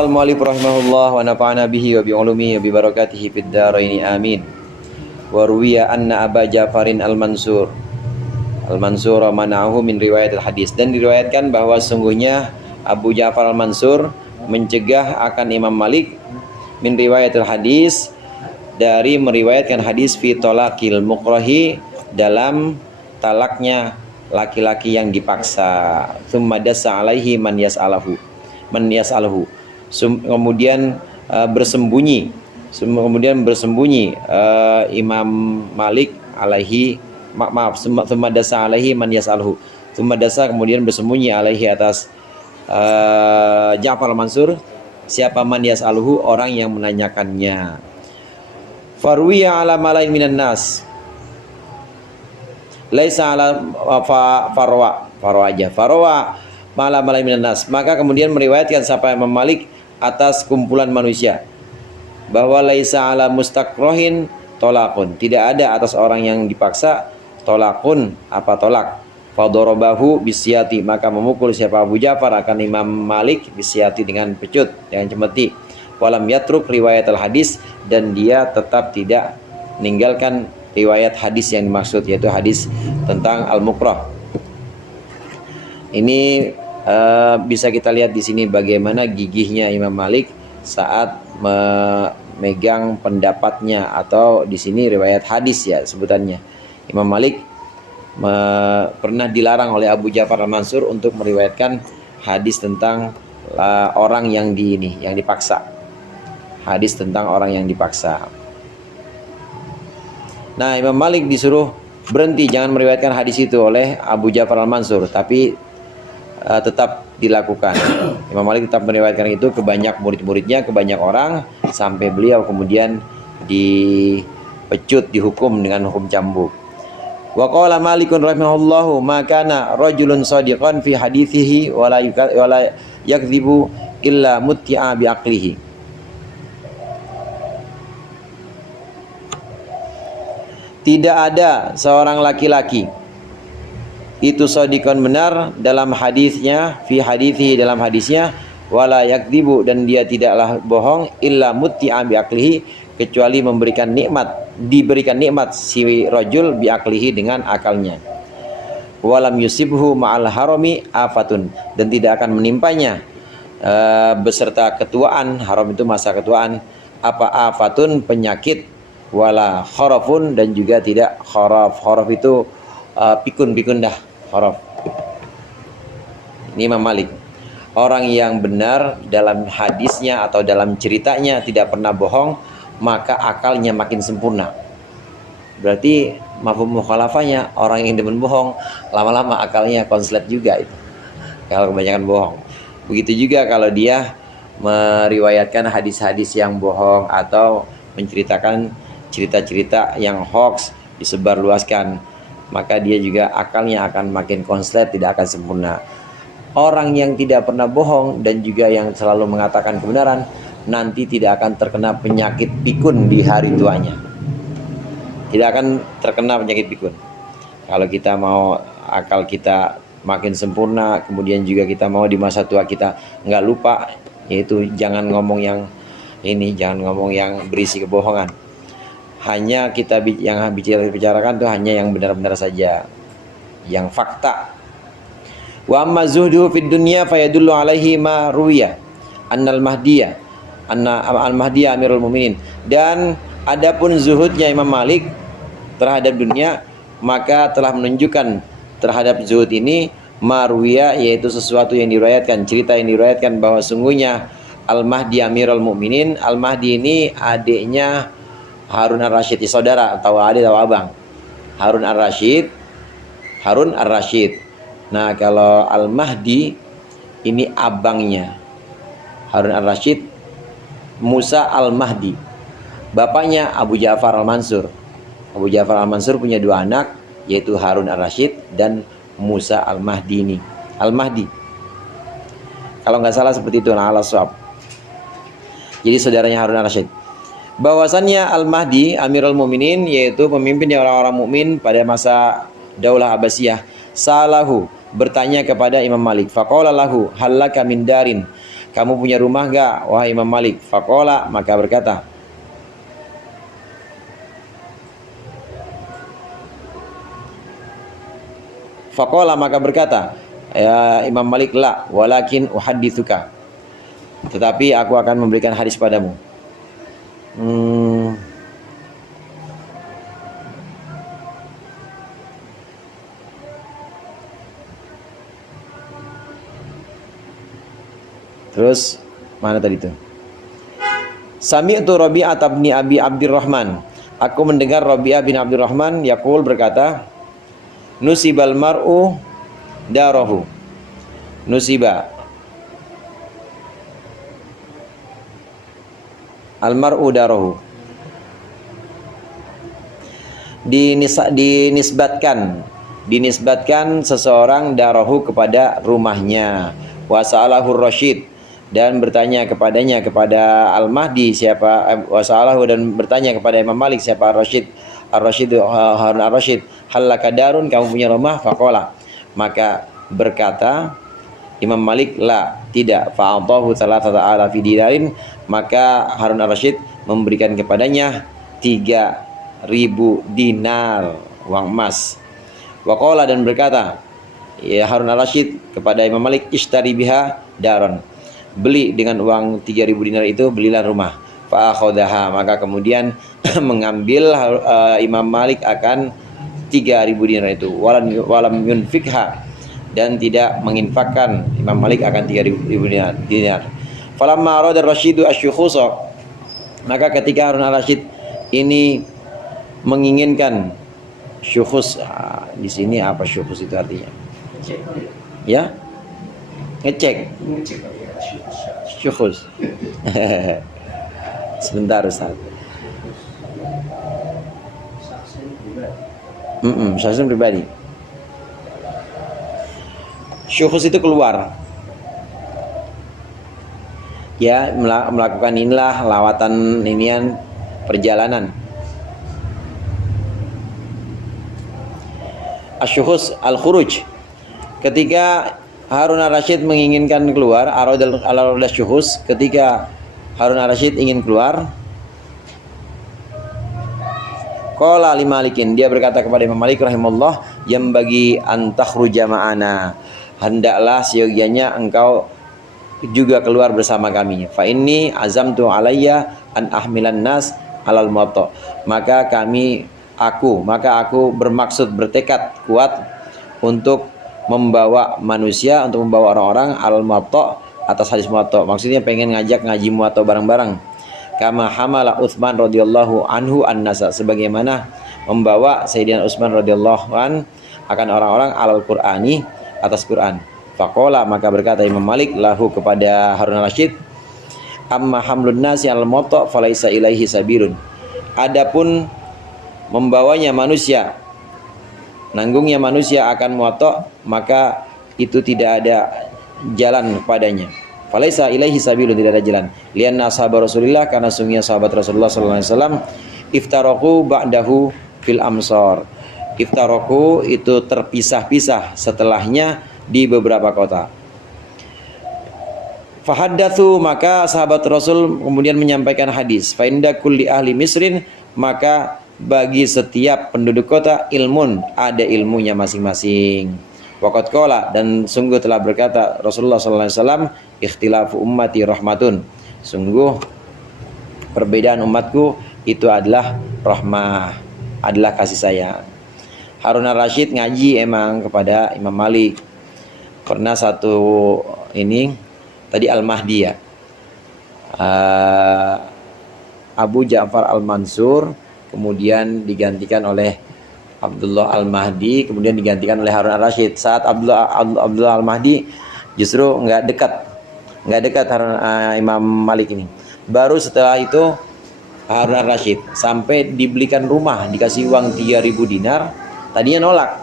Qala al-mu'allif rahimahullah wa nafa'ana bihi wa bi ulumihi wa bi barakatihi fid dharain amin. Wa ruwiya anna Aba Ja'farin al-Mansur mana'ahu min riwayat al-hadis, dan diriwayatkan bahwa sungguhnya Abu Ja'far al-Mansur mencegah akan Imam Malik min riwayat al-hadis, dari meriwayatkan hadis fi talaqil mukrahi, dalam talaknya laki-laki yang dipaksa. Tsumma dassa alaihi man yas'aluhu. Kemudian bersembunyi Imam Malik alaihi tsumma dassa alaihi man yas'aluhu. Tsumma dassa, kemudian bersembunyi alaihi atas Ja'far al-Mansur, siapa man yas'aluhu, orang yang menanyakannya. Farwiya ala malain minan nas, laisa ala farwa malam malain minan nas. Maka kemudian meriwayatkan sampai Imam Malik atas kumpulan manusia bahwa laisa ala mustaqrohin tolakun, tidak ada atas orang yang dipaksa tolakun, apa tolak. Fadorobahu bisyati, maka memukul siapa Abu Ja'far akan Imam Malik bisyati, dengan pecut, dengan cemeti. Walam yatruk riwayat al-hadis, dan dia tetap tidak meninggalkan riwayat hadis yang dimaksud, yaitu hadis tentang al-mukrah. Ini bisa kita lihat di sini bagaimana gigihnya Imam Malik saat memegang pendapatnya, atau di sini riwayat hadis ya sebutannya. Imam Malik pernah dilarang oleh Abu Ja'far al-Mansur untuk meriwayatkan hadis tentang orang yang dipaksa. Hadis tentang orang yang dipaksa. Nah, Imam Malik disuruh berhenti, jangan meriwayatkan hadis itu oleh Abu Ja'far al-Mansur, tapi tetap dilakukan. Imam Malik tetap meriwayatkan itu ke banyak murid-muridnya, ke banyak orang, sampai beliau kemudian dipecut, dihukum dengan hukum cambuk. Wa qala Malikun rahimahullahu ma kana rajulun shadiqan fi hadithihi wa la yakdzibu illa mutti'a bi aqlihi. Tidak ada seorang laki-laki itu shadiqan, benar dalam hadisnya, fi hadithi, dalam hadisnya, wala yakdzibu, dan dia tidaklah bohong, illa mutti'a bi aqlihi, kecuali diberikan nikmat si rajul bi aqlihi, dengan akalnya. Walam yusibhu ma'al harami afatun, dan tidak akan menimpanya beserta ketuaan, haram itu masa ketuaan, apa afatun, penyakit, wala kharafun, dan juga tidak kharaf. Kharaf itu pikun dah, kharaf. Ini Imam Malik, orang yang benar dalam hadisnya atau dalam ceritanya, tidak pernah bohong, maka akalnya makin sempurna. Berarti mafhum mukhalafahnya, orang yang demen bohong, lama-lama akalnya konslet juga itu, kalau kebanyakan bohong. Begitu juga kalau dia meriwayatkan hadis-hadis yang bohong, atau menceritakan cerita-cerita yang hoax, disebarluaskan, maka dia juga akalnya akan makin konslet, tidak akan sempurna. Orang yang tidak pernah bohong dan juga yang selalu mengatakan kebenaran, nanti tidak akan terkena penyakit pikun di hari tuanya. Tidak akan terkena penyakit pikun. Kalau kita mau akal kita makin sempurna, kemudian juga kita mau di masa tua kita nggak lupa, yaitu jangan ngomong yang berisi kebohongan. Hanya kita yang bicarakan tuh hanya yang benar-benar saja, yang fakta. Wa amma zuhdu fid dunya fayadullu alaihi ma ruwiya annal mahdiyya al-mahdiyya amirul mu'minin. Dan adapun zuhudnya Imam Malik terhadap dunia, maka telah menunjukkan terhadap zuhud ini marwiya, yaitu sesuatu yang diriwayatkan, cerita yang diriwayatkan bahwa sungguhnya al-Mahdi amirul mu'minin. Al-Mahdi ini adiknya Harun ar-Rasyid, saudara atau adik atau abang Harun ar-Rasyid. Nah, kalau Al-Mahdi ini abangnya Harun ar-Rasyid, Musa al-Mahdi. Bapaknya Abu Ja'far al-Mansur. Abu Ja'far al-Mansur punya dua anak, yaitu Harun ar-Rasyid dan Musa al-Mahdi ini. Al-Mahdi, kalau nggak salah seperti itu, ala shawab. Jadi saudaranya Harun ar-Rasyid. Bahwasannya Al-Mahdi Amirul Mukminin, yaitu pemimpin orang-orang mukmin pada masa Daulah Abbasiyah, salahu, bertanya kepada Imam Malik, faqala lahu halaka min darin, kamu punya rumah enggak wahai Imam Malik? Faqala, maka berkata ya Imam Malik, la walakin uhadditsuka, tetapi aku akan memberikan hadis padamu. Terus mana tadi itu? Sami'tu Rabi'ah bin Abi Abdurrahman. Aku mendengar Rabi'ah bin Abdurrahman yaqul berkata, nusibal mar'u darahu. Nusiba al mar'u darahu. Dinisbatkan seseorang darahu kepada rumahnya. Wa sa'alahu Rasyid, dan bertanya kepadanya, kepada Al-Mahdi siapa, wasalahu, dan bertanya kepada Imam Malik siapa Ar-Rasyid, Harun Ar-Rasyid, hal laka darun, kamu punya rumah? Faqala, maka berkata Imam Malik, la, tidak. Fa'adahu thalathata alafi dinarin, maka Harun Ar-Rasyid memberikan kepadanya 3.000 dinar uang emas. Waqala, dan berkata ya Harun Ar-Rasyid kepada Imam Malik, ishtari biha daron, beli dengan uang 3.000 dinar itu, belilah rumah. Fa'akhodaha, maka kemudian mengambil Imam Malik akan 3.000 dinar itu. Walam yunfikha, dan tidak menginfakkan Imam Malik akan 3.000 dinar. Falamma arada Rasyidu asyukhusa, maka ketika Harun Ar-Rasyid ini menginginkan syukhus, di sini apa syukhus itu artinya? Ya? Ngecek. Syukhus. Sebentar Ustaz. Saksi pribadi. Syukhus itu keluar. Ya, melakukan inilah lawatan inian perjalanan. Asyukhus al-khuruj. Ketika Harun Ar-Rasyid menginginkan keluar, al-arada syukhus, ketika Harun Ar-Rasyid ingin keluar, qala li Malikin, dia berkata kepada Imam Malik rahimahullah, yang bagi antakhruja ma'ana, hendaklah seyogianya engkau juga keluar bersama kami. Fa inni azamtu alayya an ahmilan nas alal moto, maka aku bermaksud, bertekad kuat untuk membawa manusia, untuk membawa orang-orang alal moto, atas hadis moto, maksudnya pengen ngajak ngaji moto bareng-bareng. Kama hamala Utsman radhiyallahu anhu an-nasa, sebagaimana membawa Sayyidina Utsman radhiyallahu an akan orang-orang alal Qur'ani, atas Quran. Faqala, maka berkata Imam Malik lahu kepada Harun Ar-Rasyid, amma hamlun nasi alal moto falaisa ilaihi sabirun, adapun membawanya manusia, nanggungnya manusia akan moto, maka itu tidak ada jalan padanya. Falaisa ilaihi sabilun, tidak ada jalan. Lianna ashabar Rasulillah, karena sungguhnya sahabat Rasulullah sallallahu alaihi wasallam, iftaraku ba'dahu fil amsar. Iftaraku itu terpisah-pisah setelahnya di beberapa kota. Fahaddatsu, maka sahabat Rasul kemudian menyampaikan hadis. Fa inda kulli ahli Misrin, maka bagi setiap penduduk kota ilmun, ada ilmunya masing-masing. Waqad qala, dan sungguh telah berkata Rasulullah sallallahu alaihi wasallam, ikhtilafu ummati rahmatun, sungguh perbedaan umatku itu adalah rahmah, adalah kasih sayang. Harun Ar-Rasyid ngaji emang kepada Imam Malik. Pernah satu ini tadi Al-Mahdi ya, Abu Ja'far Al-Mansur kemudian digantikan oleh Abdullah Al-Mahdi, kemudian digantikan oleh Harun Ar-Rasyid. Saat Abdullah Al-Mahdi justru nggak dekat Imam Malik ini. Baru setelah itu Harun Ar-Rasyid sampai dibelikan rumah, dikasih uang 3.000 dinar. Tadinya nolak,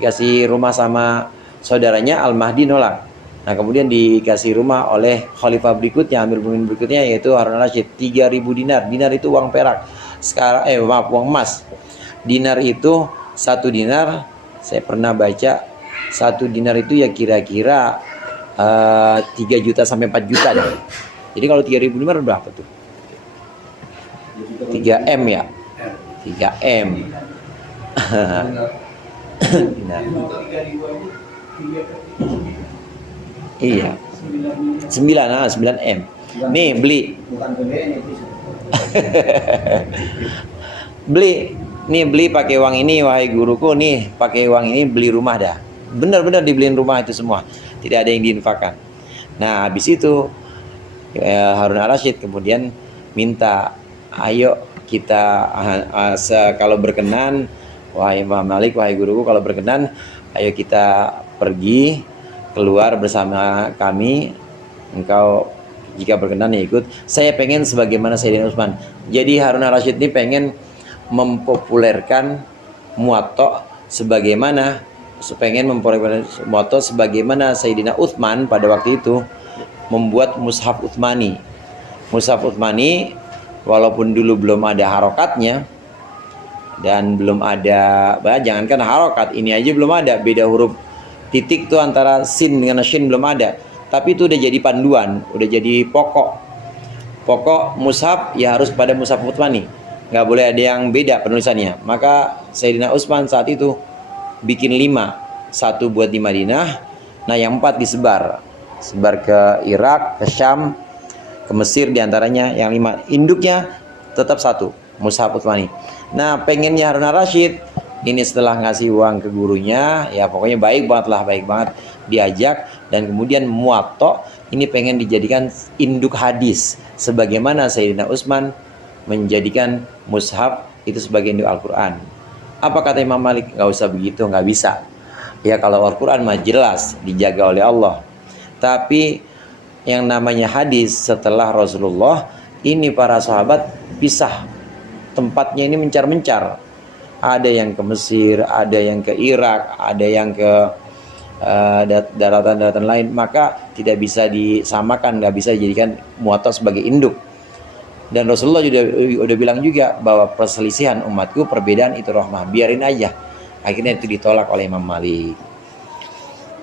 dikasih rumah sama saudaranya Al-Mahdi nolak. Nah kemudian dikasih rumah oleh khalifah berikutnya, Amir Mu'minin berikutnya, yaitu Harun Ar-Rasyid, 3.000 dinar. Dinar itu uang perak. Sekarang uang emas. Dinar itu 1 dinar, saya pernah baca 1 dinar itu ya kira-kira 3 juta sampai 4 juta deh. Jadi kalau 3.500 berapa tuh? 3M ya? 3M. Nah. Iya. 9M. Nih beli. beli pakai uang ini, wahai guruku, nih pakai uang ini beli rumah dah. Benar-benar dibeliin rumah itu semua. Tidak ada yang diinfakkan. Nah, habis itu Harun al-Rasyid kemudian minta, ayo kita kalau berkenan, wahai Imam Malik, wahai guruku, kalau berkenan ayo kita pergi keluar bersama kami, engkau jika berkenan ya ikut. Saya pengen sebagaimana Sayyidina Utsman. Jadi Harun al-Rasyid ini pengen mempopulerkan Muwatta sebagaimana Sayyidina Utsman pada waktu itu membuat Mushaf Utsmani. Mushaf Utsmani walaupun dulu belum ada harokatnya dan belum ada, jangankan harokat, ini aja belum ada, beda huruf titik tuh antara sin dengan shin belum ada, tapi itu udah jadi panduan, udah jadi pokok mushaf ya harus pada Mushaf Utsmani, nggak boleh ada yang beda penulisannya. Maka Sayyidina Utsman saat itu bikin 5, 1 buat di Madinah, nah yang 4 disebar ke Irak, ke Syam, ke Mesir diantaranya. Yang 5 induknya tetap 1, Mushaf Utsmani. Nah pengennya Harun al-Rasyid ini setelah ngasih uang ke gurunya, ya pokoknya baik banget diajak, dan kemudian Muwatta ini pengen dijadikan induk hadis sebagaimana Sayyidina Utsman menjadikan mushaf itu sebagai induk Al-Quran. Apa kata Imam Malik? Nggak usah begitu, nggak bisa. Ya kalau Al-Quran mah jelas dijaga oleh Allah. Tapi yang namanya hadis setelah Rasulullah, ini para sahabat pisah. Tempatnya ini mencar-mencar. Ada yang ke Mesir, ada yang ke Irak, ada yang ke daratan-daratan lain. Maka tidak bisa disamakan, nggak bisa dijadikan Muwatta sebagai induk. Dan Rasulullah udah bilang juga bahwa perselisihan umatku, perbedaan itu rahmah, biarin aja. Akhirnya itu ditolak oleh Imam Malik,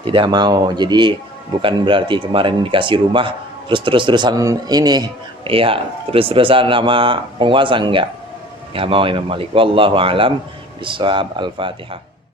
tidak mau. Jadi bukan berarti kemarin dikasih rumah terus-terusan ini ya, terus-terusan nama penguasa, enggak mau Imam Malik. Wallahu alam bishawab. Al-Fatihah.